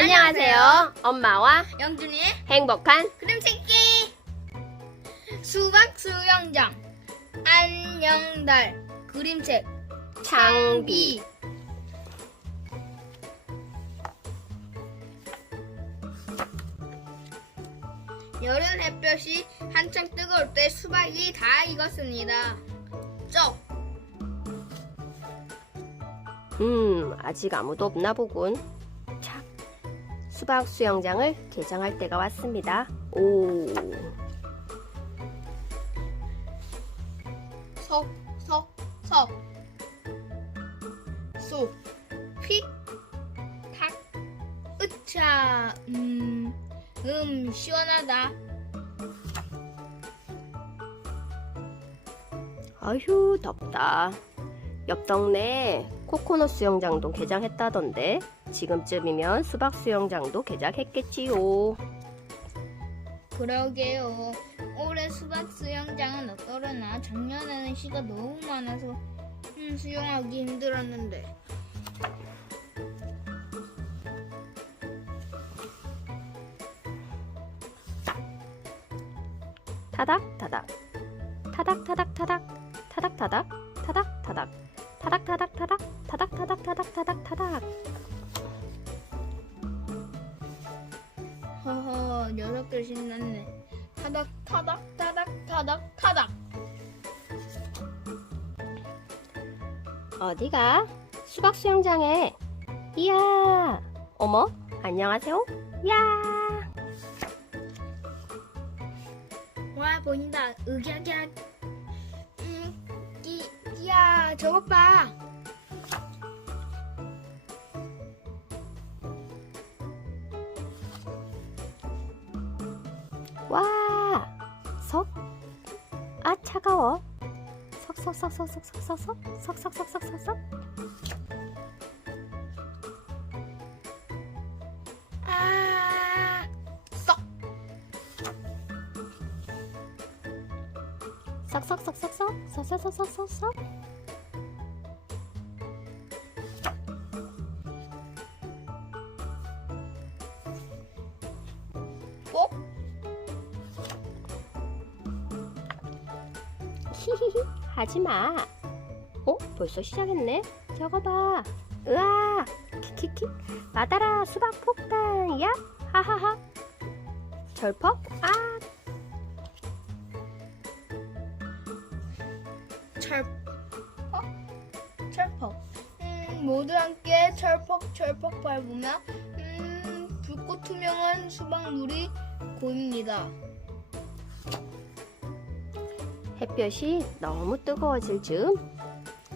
안녕하세요. 엄마와 영준이의 행복한 그림 찾기 수박 수영장 안녕달 그림책 창비. 여름 햇볕이 한창 뜨거울 때 수박이 다 익었습니다. 쩍 음, 아직 아무도 없나 보군. 자, 수박 수영장을 개장할 때가 왔습니다. 오, 석, 석, 석. 소, 휙, 탁, 으차, 음, 음, 시원하다. 아휴, 덥다. 옆 동네에 코코넛 수영장도 개장했다던데 지금쯤이면 수박 수영장도 개장했겠지요. 그러게요. 올해 수박 수영장은 어떠려나? 작년에는 시가 너무 많아서 음, 수영하기 힘들었는데. 타닥 타닥 타닥 타닥 타닥 타닥 타닥 타닥 타닥 타닥 타닥 타닥 타닥 타닥 타닥 타닥 타닥 허허, 녀석들 신났네. 타닥, 타닥, 타닥, 타닥, 타닥. 어디가? 수박 수영장에 이야 어머 안녕하세요 야 와, 보인다. 으갸갸. 음, 저것 봐. 와, 석. 아, 차가워. 석, 석, 석, 석, 석, 석, 석, 석, 석, 석, 석, 석, 석, 석. 아, 썩. 석, 석, 석, 석, 석, 석, 석, 석, 석, 석, 석. 히히히, 하지 마. 어, 벌써 시작했네. 저거 봐. 으아, 키키키. 받아라, 수박 폭탄. 야, 하하하. 절퍽. 아, 철, 어? 철퍽. 음, 모두 함께 철퍽 철퍽 밟으며 음, 붉고 투명한 수박물이 보입니다. 햇볕이 너무 뜨거워질 즈음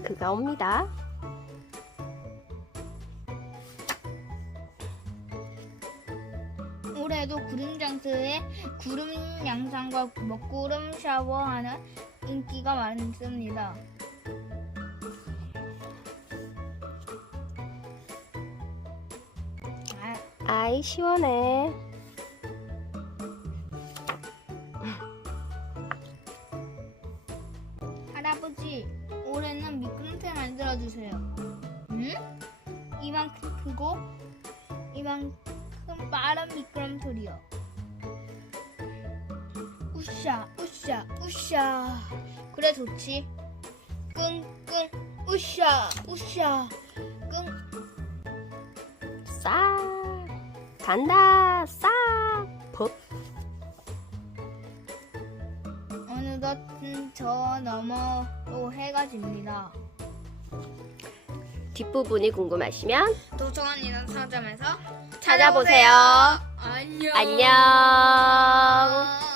그가 옵니다. 올해도 구름 장소에 구름 양상과 먹구름 샤워하는 인기가 많습니다. 아, 아이 시원해. 올해는 미끄럼틀 만들어 주세요. 응? 이만큼 크고 이만큼 빠른 미끄럼틀이요. 우샤, 우샤, 우샤. 그래 좋지. 끙끙, 우샤, 우샤. 끙. 싹 간다 싹 음, 저 너머 또 해가 집니다. 뒷부분이 궁금하시면 도서관 이런 서점에서 찾아보세요. 안녕. 안녕.